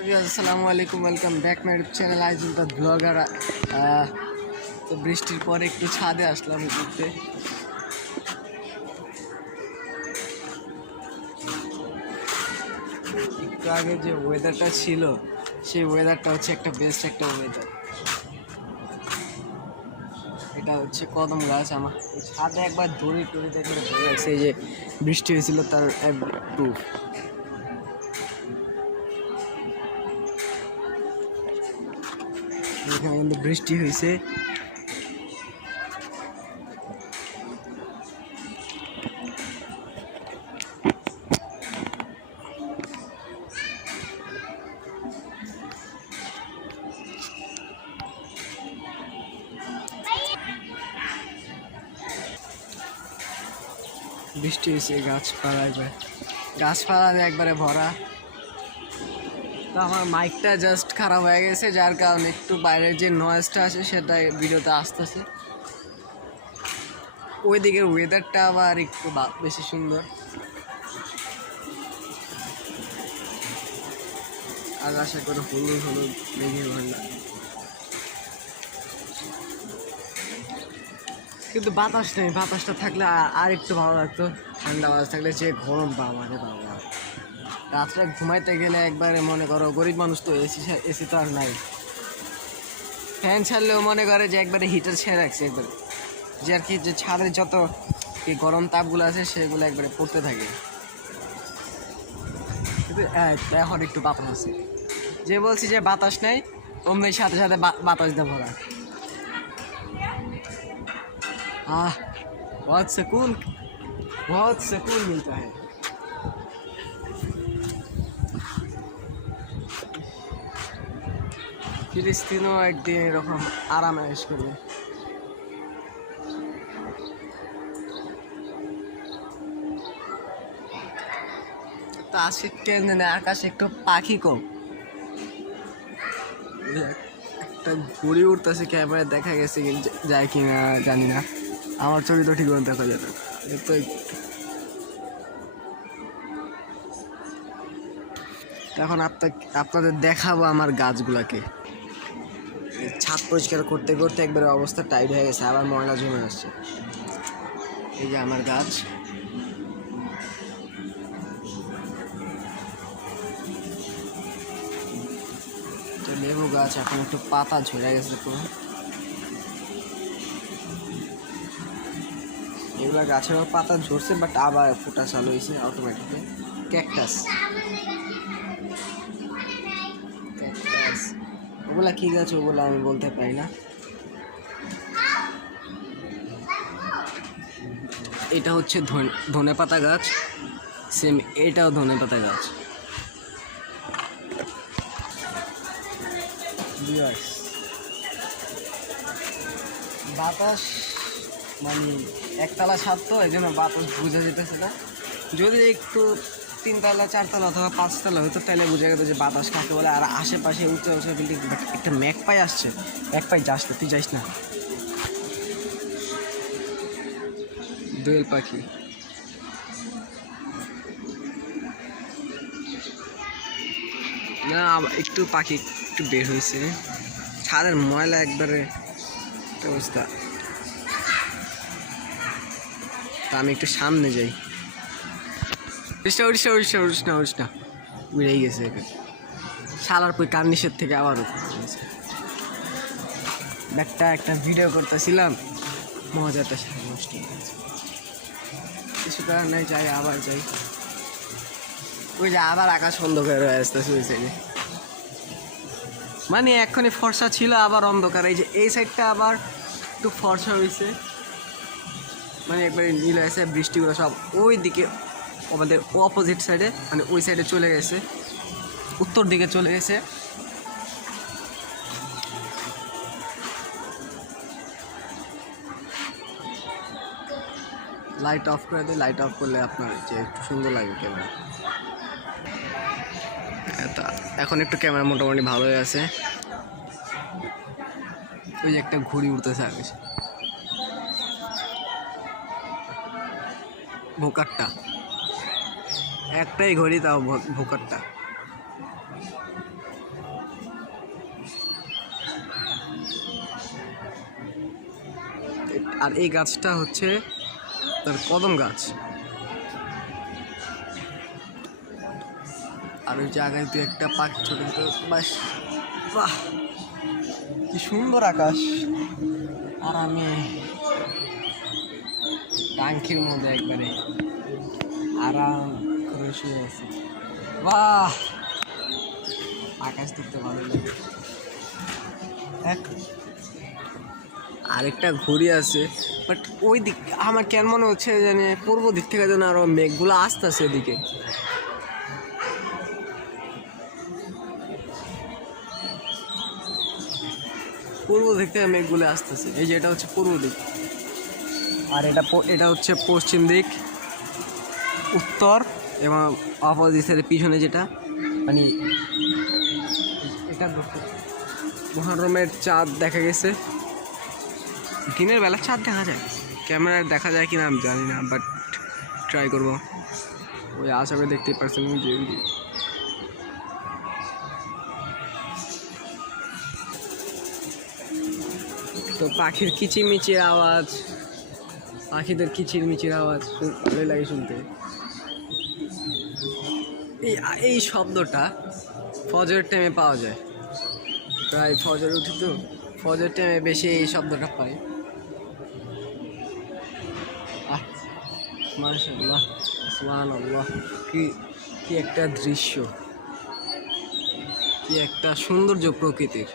আসসালামু আলাইকুম, welcome back my YouTube channel Aizul the blogger. তো বৃষ্টির পরে একটু ছাদে আসলাম ঘুরতে। একটু আগে যে ওয়েদারটা ছিল সেই ওয়েদারটা হচ্ছে একটা বেস্ট একটা ওয়েদার। এটা হচ্ছে কদম গাছ। আমার ছাদে একবার দড়ি টড়ি দেখলে ধরে রাখছে, এই যে বৃষ্টি হয়েছিল তার প্রুফ। এখানে কিন্তু বৃষ্টি হয়েছে। বৃষ্টি হয়েছে, গাছপালা একবারে ভরা। তো আমার মাইকটা জাস্ট খারাপ হয়ে গেছে, যার কারণে একটু বাইরের যে নয়েজটা আছে সেটা ভিডিওতে আসতেছে। ওই দিকের ওয়েদারটা আবার একটু বেশি সুন্দর। আকাশে করে হলুদ হলুদ মেঘে ভরলা, কিন্তু বাতাস নেই। বাতাসটা থাকলে আর একটু ভালো লাগতো। ঠান্ডা বাতাস থাকলে যে গরম বাবা রে বাবা। রাত্রে ঘুমাইতে গেলে একবারে মনে করো, গরিব মানুষ তো এসি তো আর নাই। ফ্যান ছাড়লেও মনে করে যে একবারে হিটার ছেড়ে রাখছে একবারে, যে আর কি যে ছাদের যত এই গরম তাপগুলো আছে সেগুলো একবারে পড়তে থাকে। কিন্তু এখন একটু বাতাস আছে। যে বলছি যে বাতাস নেই, অমনি সাথে সাথে বাতাস দিয়ে ভরা। बहुत सुकून मिलता है। ফিলিস্তিনও একদিন এরকম আরামে এস করবে। তো আজকে কেন জানে আকাশে একটু পাখি কম। একটা ঘুড়ি উঠতেছে, ক্যামেরায় দেখা গেছে, যায় কিনা জানি না। আমার ছবি তো ঠিক মতো দেখা যাবে তো। এখন আপনাদের দেখাবো আমার গাছগুলাকে। ছাদ পরিষ্কার করতে করতে একবারে অবস্থা টাইট হয়ে গেছে, আবার ময়লা জমে আসছে। এই যে আমার গাছ, তো লেবু গাছ এখন একটু পাতা ঝরে গেছে পুরো। এগুলা গাছেরও পাতা ঝরছে, বাট আবার ফোটা চালু হয়েছে অটোমেটিকলি। ক্যাকটাস ওগুলা কি গাছ ওগুলা আমি বলতে পারি না। এটা হচ্ছে ধনে পাতা গাছ, সেম এটাও ধনে পাতা গাছ। বাতাস মানে একতলা ছাদ তো, এই জন্য বাতাস বোঝা যেতেছে না। যদি একটু তিনতলা চারতলা অথবা পাঁচতলা হতো তাহলে বোঝা যেত যে বাতাস কাকে বলে। আর আশেপাশে উঁচু উঁচু বিল্ডিং, বাট একটা ম্যাকপাই আসছে। ম্যাকপাই যাস না, তুই যাইস না। দোয়েল পাখি না, একটু পাখি একটু বের হয়েছে। ছাদের ময়লা একবারে অবস্থা। তা আমি একটু সামনে যাই। উড়েই গেছে শালার পই কার্নিশের থেকে আবার একটা ভিডিও করতেছিলাম, মজাটা নষ্ট হয়ে গেছে। কিছু করার নাই, যাই আবার যাই। ওই যে আবার আকাশ অন্ধকার হয়ে আসতেছে ওই সাইডে। মানে এক্ষুনি ফর্সা ছিল, আবার অন্ধকার। এই যে এই সাইডটা আবার একটু ফর্সা হয়েছে, মানে একবারে নীল হয়েছে। বৃষ্টিগুলো সব ওই দিকে আমাদের অপোজিট সাইডে, মানে ওই সাইডে চলে গেছে, উত্তর দিকে চলে গেছে। লাইট অফ করে দিই, লাইট অফ করলে আপনার যে একটু সুন্দর লাগে ক্যামেরা। এখন একটু ক্যামেরা মোটামুটি ভালো হয়ে আছে। ওই যে একটা ঘুড়ি উঠতেছে আগে, ভোকারটা একটাই ঘড়ি, তাও ভোকারটা। আর এই গাছটা হচ্ছে তার কদম গাছ। আর ওই জায়গায় তুই একটা পাখি ছোট ছোট বাস, বাহ কি সুন্দর আকাশ। আর আমি টাঙ্কির মধ্যে একবারে আরাম করে শুয়ে আছি। বাহ, আকাশ দেখতে ভালো লাগে। আরেকটা ঘুড়ি আছে, বাট ওই দিক আমার কেন মনে হচ্ছে জানি পূর্ব দিক থেকে যেন আরো মেঘগুলো আসতেছে এদিকে। পূর্ব দিক থেকে মেঘগুলো আসতেছে। এই যে এটা হচ্ছে পূর্ব দিক, আর এটা হচ্ছে পশ্চিম দিক, উত্তর এবং অপোজিটের পিছনে যেটা মানে এটা মুহররমের চাঁদ দেখা গেছে। দিনের বেলা চাঁদ দেখা যায়, ক্যামেরায় দেখা যায় কিনা আমি জানি না, বাট ট্রাই করবো। ওই আশাকে দেখতে পাচ্ছেন যে তো পাখির কিচিরমিচির আওয়াজ, পাখিদের কিচিরমিচির আওয়াজ ভালোই লাগে শুনতে। এই শব্দটা ফজরের টাইমে পাওয়া যায়, প্রায় ফজর উঠি তো, ফজরের টাইমে বেশি এই শব্দটা পাই। মাশাআল্লাহ, সুবহানাল্লাহ, কি একটা দৃশ্য, কি একটা সৌন্দর্য প্রকৃতির।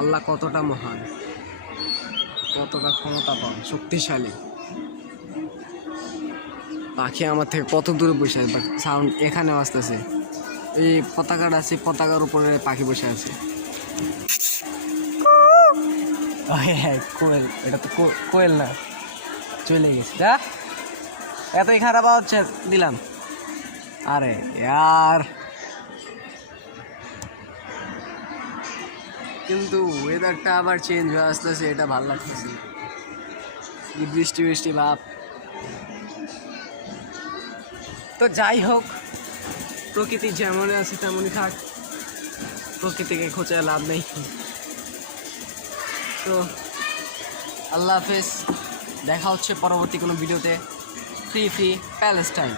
আল্লাহ কতটা মহান, কতটা ক্ষমতাবান, শক্তিশালী। পাখি আমার থেকে কত দূরে বসে আছে, সাউন্ড এখানেও আসতেছে। এই পতাকাটা আছে, পতাকার উপরে পাখি বসে আছে। হ্যাঁ কোয়েল, এটা তো কোয়েল না, চলে গেছে। যা এতই খারাপ হচ্ছে দিলাম। আরে ইয়ার, কিন্তু ওয়েদারটা আবার চেঞ্জ হয়ে আসতেছে, এটা ভালো লাগতেছে। বৃষ্টি বৃষ্টি ভাব। তো যাই হোক, প্রকৃতি যেমন আছে তেমনই থাক, প্রকৃতিকে খোঁচায় লাভ নেই। তো আল্লাহ হাফেজ, দেখা হচ্ছে পরবর্তী কোনো ভিডিওতে। Free Palestine.